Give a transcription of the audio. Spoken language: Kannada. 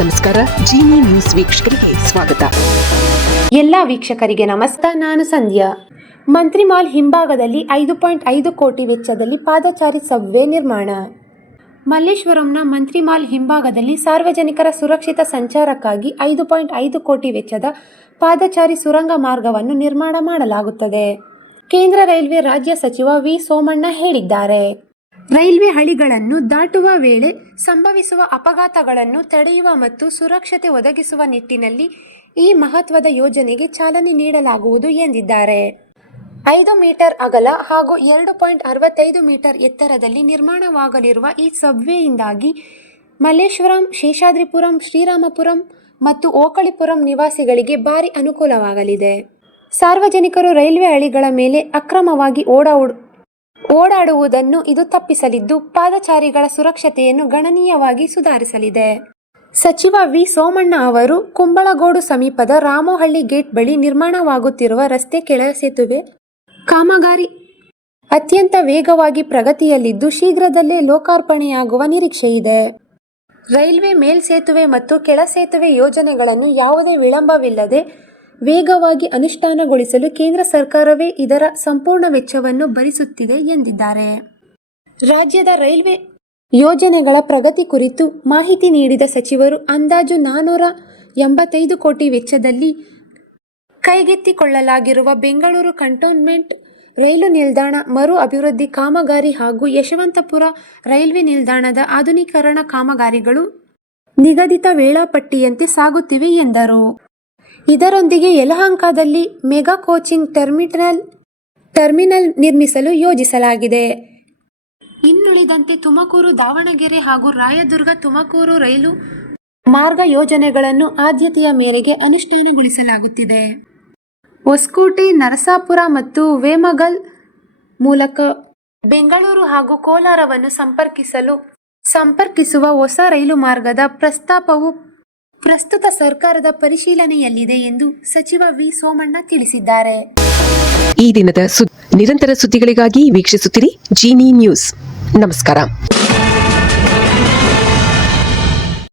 ನಮಸ್ಕಾರ. ಜೀನಿ ನ್ಯೂಸ್ ವೀಕ್ಷಕರಿಗೆ ಸ್ವಾಗತ. ಎಲ್ಲ ವೀಕ್ಷಕರಿಗೆ ನಮಸ್ಕಾರ. ನಾನು ಸಂಧ್ಯಾ. ಮಂತ್ರಿ ಮಾಲ್ ಹಿಂಭಾಗದಲ್ಲಿ 5.5 ಕೋಟಿ ವೆಚ್ಚದಲ್ಲಿ ಪಾದಚಾರಿ ಸಬ್ವೇ ನಿರ್ಮಾಣ. ಮಲ್ಲೇಶ್ವರಂನ ಮಂತ್ರಿ ಮಾಲ್ ಹಿಂಭಾಗದಲ್ಲಿ ಸಾರ್ವಜನಿಕರ ಸುರಕ್ಷಿತ ಸಂಚಾರಕ್ಕಾಗಿ 5.5 ಕೋಟಿ ವೆಚ್ಚದ ಪಾದಚಾರಿ ಸುರಂಗ ಮಾರ್ಗವನ್ನು ನಿರ್ಮಾಣ ಮಾಡಲಾಗುತ್ತದೆ. ಕೇಂದ್ರ ರೈಲ್ವೆ ರಾಜ್ಯ ಸಚಿವ ವಿ ಸೋಮಣ್ಣ ಹೇಳಿದ್ದಾರೆ. ರೈಲ್ವೆ ಹಳಿಗಳನ್ನು ದಾಟುವ ವೇಳೆ ಸಂಭವಿಸುವ ಅಪಘಾತಗಳನ್ನು ತಡೆಯುವ ಮತ್ತು ಸುರಕ್ಷತೆ ಒದಗಿಸುವ ನಿಟ್ಟಿನಲ್ಲಿ ಈ ಮಹತ್ವದ ಯೋಜನೆಗೆ ಚಾಲನೆ ನೀಡಲಾಗುವುದು ಎಂದಿದ್ದಾರೆ. 5 ಮೀಟರ್ ಅಗಲ ಹಾಗೂ 2.65 ಮೀಟರ್ ಎತ್ತರದಲ್ಲಿ ನಿರ್ಮಾಣವಾಗಲಿರುವ ಈ ಸಬ್ವೇಯಿಂದಾಗಿ ಮಲ್ಲೇಶ್ವರಂ, ಶೇಷಾದ್ರಿಪುರಂ, ಶ್ರೀರಾಮಪುರಂ ಮತ್ತು ಓಕಳಿಪುರಂ ನಿವಾಸಿಗಳಿಗೆ ಭಾರಿ ಅನುಕೂಲವಾಗಲಿದೆ. ಸಾರ್ವಜನಿಕರು ರೈಲ್ವೆ ಹಳಿಗಳ ಮೇಲೆ ಅಕ್ರಮವಾಗಿ ಓಡಾಡುವುದನ್ನು ಇದು ತಪ್ಪಿಸಲಿದ್ದು, ಪಾದಚಾರಿಗಳ ಸುರಕ್ಷತೆಯನ್ನು ಗಣನೀಯವಾಗಿ ಸುಧಾರಿಸಲಿದೆ. ಸಚಿವ ವಿ ಸೋಮಣ್ಣ ಅವರು ಕುಂಬಳಗೋಡು ಸಮೀಪದ ರಾಮೋಹಳ್ಳಿ ಗೇಟ್ ಬಳಿ ನಿರ್ಮಾಣವಾಗುತ್ತಿರುವ ರಸ್ತೆ ಕೆಳ ಸೇತುವೆ ಕಾಮಗಾರಿ ಅತ್ಯಂತ ವೇಗವಾಗಿ ಪ್ರಗತಿಯಲ್ಲಿದ್ದು, ಶೀಘ್ರದಲ್ಲೇ ಲೋಕಾರ್ಪಣೆಯಾಗುವ ನಿರೀಕ್ಷೆಯಿದೆ. ರೈಲ್ವೆ ಮೇಲ್ಸೇತುವೆ ಮತ್ತು ಕೆಳ ಸೇತುವೆ ಯೋಜನೆಗಳನ್ನು ಯಾವುದೇ ವಿಳಂಬವಿಲ್ಲದೆ ವೇಗವಾಗಿ ಅನುಷ್ಠಾನಗೊಳಿಸಲು ಕೇಂದ್ರ ಸರ್ಕಾರವೇ ಇದರ ಸಂಪೂರ್ಣ ವೆಚ್ಚವನ್ನು ಭರಿಸುತ್ತಿದೆ ಎಂದಿದ್ದಾರೆ. ರಾಜ್ಯದ ರೈಲ್ವೆ ಯೋಜನೆಗಳ ಪ್ರಗತಿ ಕುರಿತು ಮಾಹಿತಿ ನೀಡಿದ ಸಚಿವರು, ಅಂದಾಜು 485 ಕೋಟಿ ವೆಚ್ಚದಲ್ಲಿ ಕೈಗೆತ್ತಿಕೊಳ್ಳಲಾಗಿರುವ ಬೆಂಗಳೂರು ಕಂಟೋನ್ಮೆಂಟ್ ರೈಲು ನಿಲ್ದಾಣ ಮರು ಅಭಿವೃದ್ಧಿ ಕಾಮಗಾರಿ ಹಾಗೂ ಯಶವಂತಪುರ ರೈಲ್ವೆ ನಿಲ್ದಾಣದ ಆಧುನೀಕರಣ ಕಾಮಗಾರಿಗಳು ನಿಗದಿತ ವೇಳಾಪಟ್ಟಿಯಂತೆ ಸಾಗುತ್ತಿವೆ ಎಂದರು. ಇದರೊಂದಿಗೆ ಯಲಹಂಕದಲ್ಲಿ ಮೆಗಾ ಕೋಚಿಂಗ್ ಟರ್ಮಿನಲ್ ನಿರ್ಮಿಸಲು ಯೋಜಿಸಲಾಗಿದೆ. ಇನ್ನುಳಿದಂತೆ ತುಮಕೂರು, ದಾವಣಗೆರೆ ಹಾಗೂ ರಾಯದುರ್ಗ ತುಮಕೂರು ರೈಲು ಮಾರ್ಗ ಯೋಜನೆಗಳನ್ನು ಆದ್ಯತೆಯ ಮೇರೆಗೆ ಅನುಷ್ಠಾನಗೊಳಿಸಲಾಗುತ್ತಿದೆ. ಹೊಸಕೋಟೆ, ನರಸಾಪುರ ಮತ್ತು ವೇಮಗಲ್ ಮೂಲಕ ಬೆಂಗಳೂರು ಹಾಗೂ ಕೋಲಾರವನ್ನು ಸಂಪರ್ಕಿಸುವ ಹೊಸ ರೈಲು ಮಾರ್ಗದ ಪ್ರಸ್ತಾಪವು ಪ್ರಸ್ತುತ ಸರ್ಕಾರದ ಪರಿಶೀಲನೆಯಲ್ಲಿದೆ ಎಂದು ಸಚಿವ ವಿ ಸೋಮಣ್ಣ ತಿಳಿಸಿದ್ದಾರೆ. ಈ ದಿನದ ನಿರಂತರ ಸುದ್ದಿಗಳಿಗಾಗಿ ವೀಕ್ಷಿಸುತ್ತಿರಿ ಜೀನಿ ನ್ಯೂಸ್. ನಮಸ್ಕಾರ.